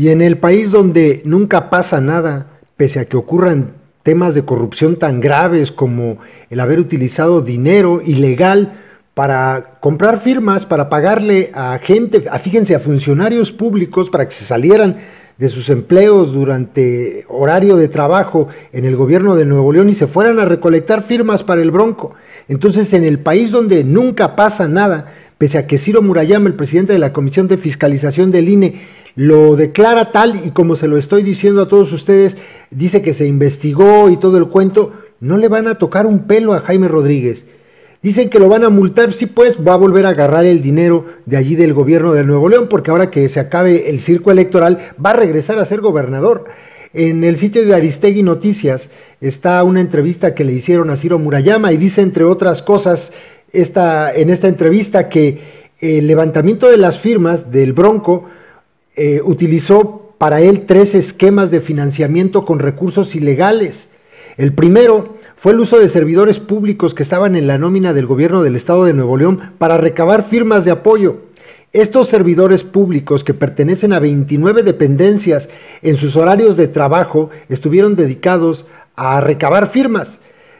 Y en el país donde nunca pasa nada, pese a que ocurran temas de corrupción tan graves como el haber utilizado dinero ilegal para comprar firmas, para pagarle a gente, fíjense, a funcionarios públicos para que se salieran de sus empleos durante horario de trabajo en el gobierno de Nuevo León y se fueran a recolectar firmas para el Bronco. Entonces, en el país donde nunca pasa nada, pese a que Ciro Murayama, el presidente de la Comisión de Fiscalización del INE, lo declara tal y como se lo estoy diciendo a todos ustedes, dice que se investigó y todo el cuento, no le van a tocar un pelo a Jaime Rodríguez. Dicen que lo van a multar, sí, pues va a volver a agarrar el dinero de allí del gobierno de Nuevo León, porque ahora que se acabe el circo electoral va a regresar a ser gobernador. En el sitio de Aristegui Noticias está una entrevista que le hicieron a Ciro Murayama y dice, entre otras cosas, en esta entrevista que el levantamiento de las firmas del Bronco utilizó para él 3 esquemas de financiamiento con recursos ilegales. El primero fue el uso de servidores públicos que estaban en la nómina del gobierno del estado de Nuevo León para recabar firmas de apoyo. Estos servidores públicos, que pertenecen a 29 dependencias, en sus horarios de trabajo estuvieron dedicados a recabar firmas.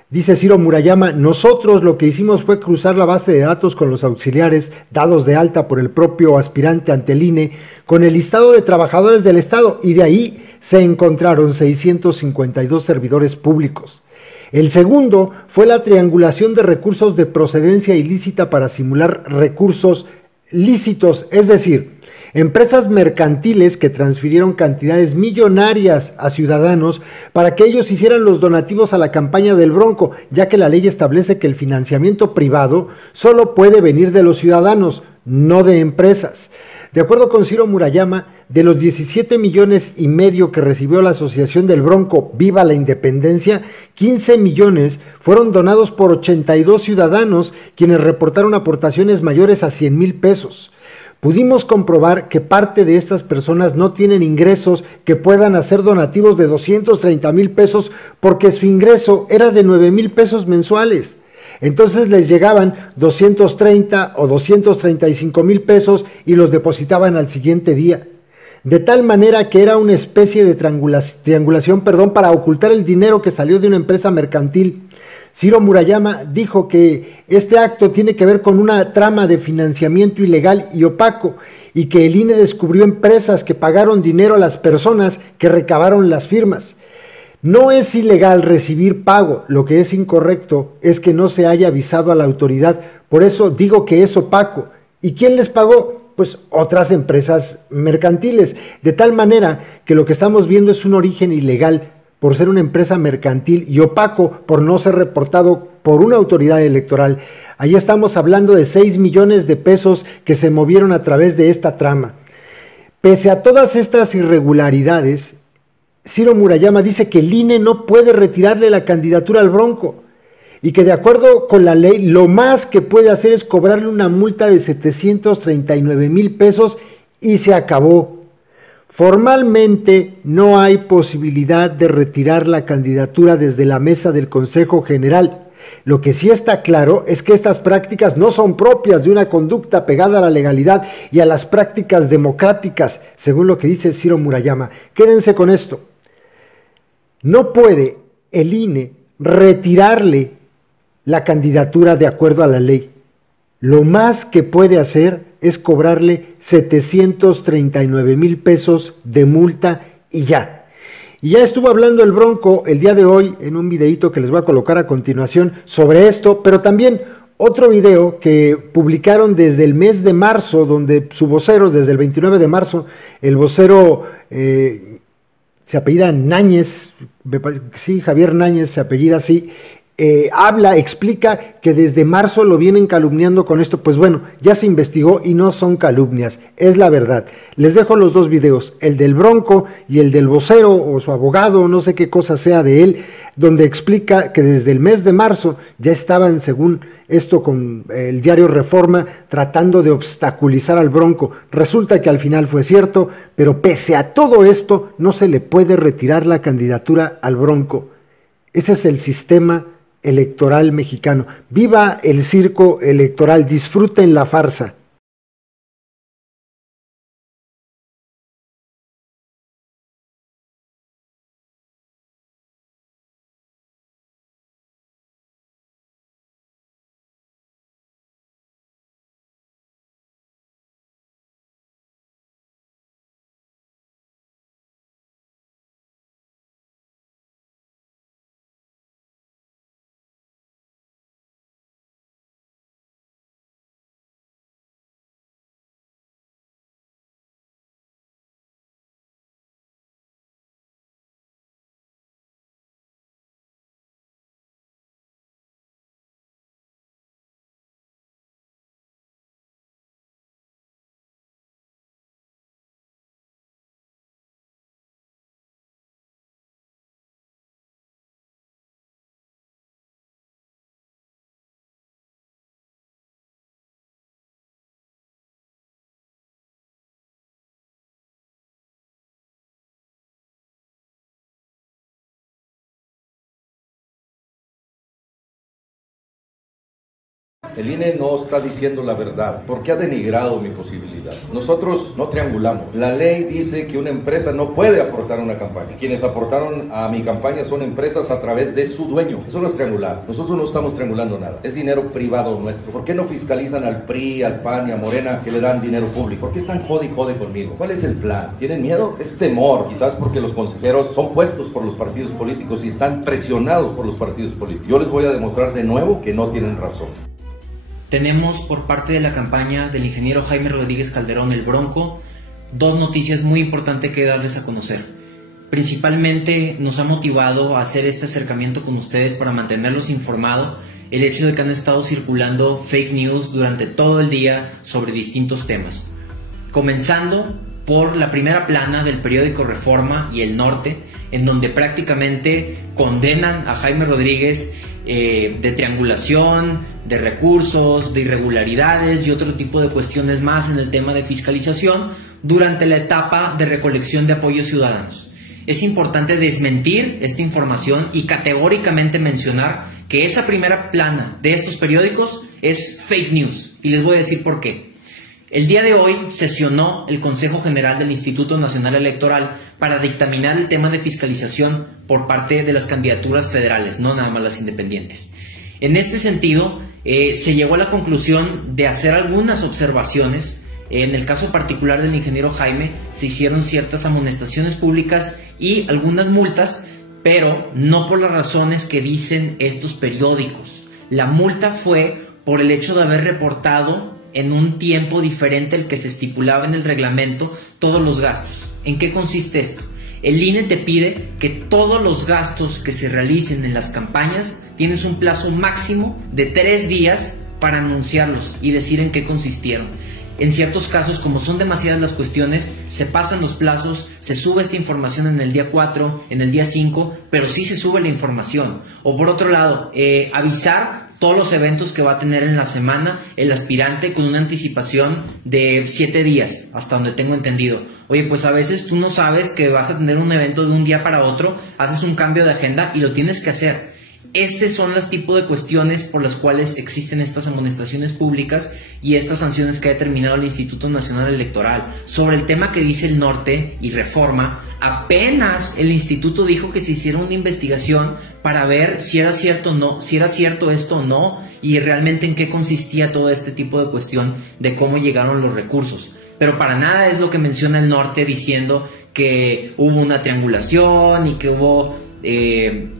Dice Ciro Murayama, nosotros lo que hicimos fue cruzar la base de datos con los auxiliares dados de alta por el propio aspirante ante el INE con el listado de trabajadores del estado y de ahí se encontraron 652 servidores públicos. El segundo fue la triangulación de recursos de procedencia ilícita para simular recursos lícitos, es decir, empresas mercantiles que transfirieron cantidades millonarias a ciudadanos para que ellos hicieran los donativos a la campaña del Bronco, ya que la ley establece que el financiamiento privado solo puede venir de los ciudadanos, no de empresas. De acuerdo con Ciro Murayama, de los 17,5 millones que recibió la Asociación del Bronco Viva la Independencia, 15 millones fueron donados por 82 ciudadanos, quienes reportaron aportaciones mayores a 100,000 pesos. Pudimos comprobar que parte de estas personas no tienen ingresos que puedan hacer donativos de 230,000 pesos porque su ingreso era de 9,000 pesos mensuales. Entonces les llegaban 230 o 235,000 pesos y los depositaban al siguiente día. De tal manera que era una especie de triangulación, para ocultar el dinero que salió de una empresa mercantil. Ciro Murayama dijo que este acto tiene que ver con una trama de financiamiento ilegal y opaco y que el INE descubrió empresas que pagaron dinero a las personas que recabaron las firmas. No es ilegal recibir pago, lo que es incorrecto es que no se haya avisado a la autoridad, por eso digo que es opaco. ¿Y quién les pagó? Pues otras empresas mercantiles, de tal manera que lo que estamos viendo es un origen ilegal por ser una empresa mercantil y opaco por no ser reportado por una autoridad electoral. Ahí estamos hablando de 6 millones de pesos que se movieron a través de esta trama. Pese a todas estas irregularidades, Ciro Murayama dice que el INE no puede retirarle la candidatura al Bronco y que de acuerdo con la ley lo más que puede hacer es cobrarle una multa de 739,000 pesos y se acabó. Formalmente no hay posibilidad de retirar la candidatura desde la mesa del Consejo General. Lo que sí está claro es que estas prácticas no son propias de una conducta pegada a la legalidad y a las prácticas democráticas, según lo que dice Ciro Murayama. Quédense con esto. No puede el INE retirarle la candidatura de acuerdo a la ley. Lo más que puede hacer es cobrarle 739,000 pesos de multa y ya. Y ya estuvo hablando el Bronco el día de hoy en un videito que les voy a colocar a continuación sobre esto, pero también otro video que publicaron desde el mes de marzo, donde su vocero, desde el 29 de marzo, el vocero se apellida Náñez, sí, Javier Náñez se apellida así, explica que desde marzo lo vienen calumniando con esto. Pues bueno, ya se investigó y no son calumnias, es la verdad. Les dejo los dos videos, el del Bronco y el del vocero o su abogado, no sé qué cosa sea de él, donde explica que desde el mes de marzo ya estaban, según esto con el diario Reforma, tratando de obstaculizar al Bronco. Resulta que al final fue cierto, pero pese a todo esto no se le puede retirar la candidatura al Bronco. Ese es el sistema electoral mexicano. Viva el circo electoral, disfruten la farsa. El INE no está diciendo la verdad porque ha denigrado mi posibilidad. Nosotros no triangulamos. La ley dice que una empresa no puede aportar a una campaña. Quienes aportaron a mi campaña son empresas a través de su dueño. Eso no es triangular. Nosotros no estamos triangulando nada. Es dinero privado nuestro. ¿Por qué no fiscalizan al PRI, al PAN y a Morena que le dan dinero público? ¿Por qué están jode y jode conmigo? ¿Cuál es el plan? ¿Tienen miedo? Es temor. Quizás porque los consejeros son puestos por los partidos políticos y están presionados por los partidos políticos. Yo les voy a demostrar de nuevo que no tienen razón. Tenemos por parte de la campaña del ingeniero Jaime Rodríguez Calderón, el Bronco, dos noticias muy importantes que darles a conocer. Principalmente nos ha motivado a hacer este acercamiento con ustedes para mantenerlos informados el hecho de que han estado circulando fake news durante todo el día sobre distintos temas. Comenzando por la primera plana del periódico Reforma y El Norte, en donde prácticamente condenan a Jaime Rodríguez de triangulación, de recursos, de irregularidades y otro tipo de cuestiones más en el tema de fiscalización durante la etapa de recolección de apoyos ciudadanos. Es importante desmentir esta información y categóricamente mencionar que esa primera plana de estos periódicos es fake news, y les voy a decir por qué. El día de hoy sesionó el Consejo General del Instituto Nacional Electoral para dictaminar el tema de fiscalización por parte de las candidaturas federales, no nada más las independientes. En este sentido, se llegó a la conclusión de hacer algunas observaciones. En el caso particular del ingeniero Jaime, se hicieron ciertas amonestaciones públicas y algunas multas, pero no por las razones que dicen estos periódicos. La multa fue por el hecho de haber reportado en un tiempo diferente al que se estipulaba en el reglamento todos los gastos. ¿En qué consiste esto? El INE te pide que todos los gastos que se realicen en las campañas tienes un plazo máximo de 3 días para anunciarlos y decir en qué consistieron. En ciertos casos, como son demasiadas las cuestiones, se pasan los plazos, se sube esta información en el día 4, en el día 5, pero sí se sube la información. O por otro lado, avisar todos los eventos que va a tener en la semana el aspirante con una anticipación de 7 días, hasta donde tengo entendido. Oye, pues a veces tú no sabes que vas a tener un evento de un día para otro, haces un cambio de agenda y lo tienes que hacer. Estos son los tipos de cuestiones por las cuales existen estas amonestaciones públicas y estas sanciones que ha determinado el Instituto Nacional Electoral. Sobre el tema que dice El Norte y Reforma, apenas el instituto dijo que se hiciera una investigación para ver si era cierto o no, si era cierto esto o no, y realmente en qué consistía todo este tipo de cuestión de cómo llegaron los recursos. Pero para nada es lo que menciona El Norte diciendo que hubo una triangulación y que hubo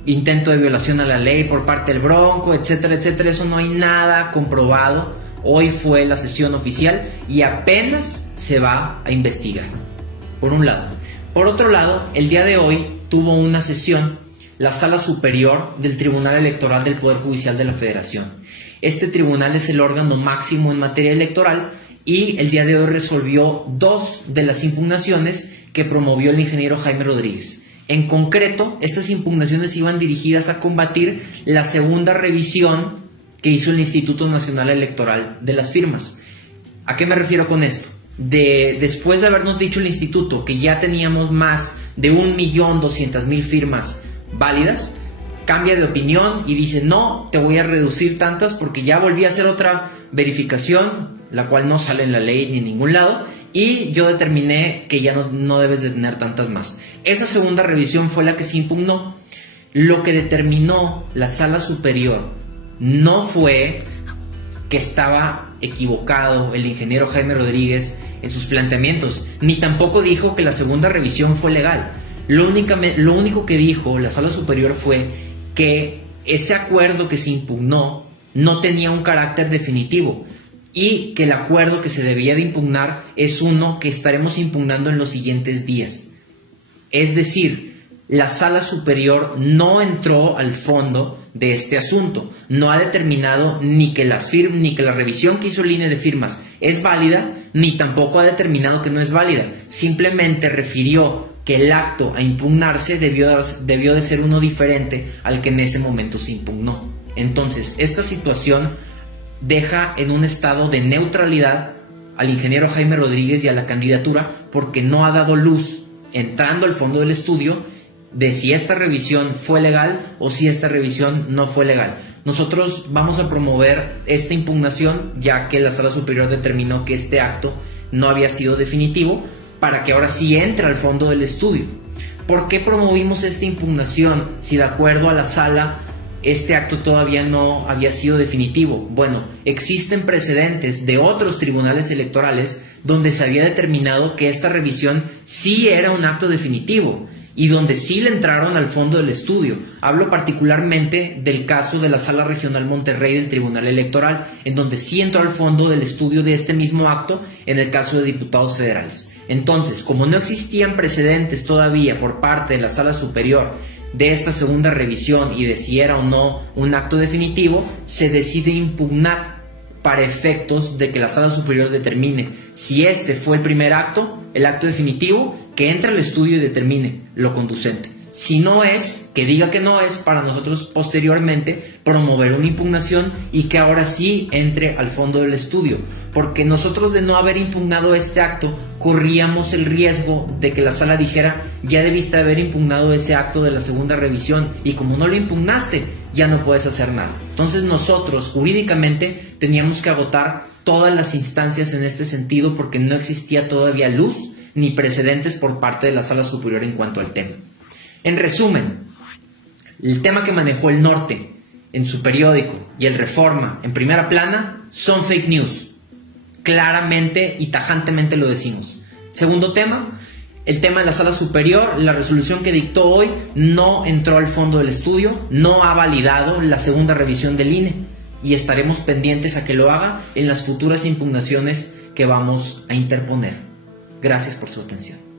intento de violación a la ley por parte del Bronco, etcétera, etcétera. Eso no hay nada comprobado. Hoy fue la sesión oficial y apenas se va a investigar, por un lado. Por otro lado, el día de hoy tuvo una sesión la Sala Superior del Tribunal Electoral del Poder Judicial de la Federación. Este tribunal es el órgano máximo en materia electoral y el día de hoy resolvió 2 de las impugnaciones que promovió el ingeniero Jaime Rodríguez. En concreto, estas impugnaciones iban dirigidas a combatir la segunda revisión que hizo el Instituto Nacional Electoral de las firmas. ¿A qué me refiero con esto? Después de habernos dicho el instituto que ya teníamos más de 1.200.000 firmas válidas, cambia de opinión y dice: no, te voy a reducir tantas porque ya volví a hacer otra verificación, la cual no sale en la ley ni en ningún lado, y yo determiné que ya no debes de tener tantas más. Esa segunda revisión fue la que se impugnó. Lo que determinó la Sala Superior no fue que estaba equivocado el ingeniero Jaime Rodríguez en sus planteamientos, ni tampoco dijo que la segunda revisión fue legal. Lo único que dijo la Sala Superior fue que ese acuerdo que se impugnó no tenía un carácter definitivo y que el acuerdo que se debía de impugnar es uno que estaremos impugnando en los siguientes días. Es decir, la Sala Superior no entró al fondo de este asunto, no ha determinado ni que la revisión que hizo el INE de firmas es válida, ni tampoco ha determinado que no es válida. Simplemente refirió que el acto a impugnarse debió de ser uno diferente al que en ese momento se impugnó. Entonces, esta situación deja en un estado de neutralidad al ingeniero Jaime Rodríguez y a la candidatura, porque no ha dado luz, entrando al fondo del estudio, de si esta revisión fue legal o si esta revisión no fue legal. nosotros vamos a promover esta impugnación, ya que la Sala Superior determinó que este acto no había sido definitivo, para que ahora sí entre al fondo del estudio. ¿Por qué promovimos esta impugnación si de acuerdo a la sala este acto todavía no había sido definitivo? Bueno, existen precedentes de otros tribunales electorales donde se había determinado que esta revisión sí era un acto definitivo y donde sí le entraron al fondo del estudio. Hablo particularmente del caso de la Sala Regional Monterrey del Tribunal Electoral, en donde sí entró al fondo del estudio de este mismo acto en el caso de diputados federales. Entonces, como no existían precedentes todavía por parte de la Sala Superior de esta segunda revisión y de si era o no un acto definitivo, se decide impugnar para efectos de que la Sala Superior determine si este fue el primer acto, el acto definitivo, que entre al estudio y determine lo conducente. Si no es, que diga que no es, para nosotros posteriormente promover una impugnación y que ahora sí entre al fondo del estudio, porque nosotros, de no haber impugnado este acto, corríamos el riesgo de que la sala dijera: ya debiste haber impugnado ese acto de la segunda revisión y como no lo impugnaste, ya no puedes hacer nada. Entonces nosotros jurídicamente teníamos que agotar todas las instancias en este sentido, porque no existía todavía luz ni precedentes por parte de la Sala Superior en cuanto al tema. En resumen, el tema que manejó el Norte en su periódico y el Reforma en primera plana son fake news. Claramente y tajantemente lo decimos. Segundo tema, el tema de la Sala Superior, la resolución que dictó hoy no entró al fondo del estudio, no ha validado la segunda revisión del INE y estaremos pendientes a que lo haga en las futuras impugnaciones que vamos a interponer. Gracias por su atención.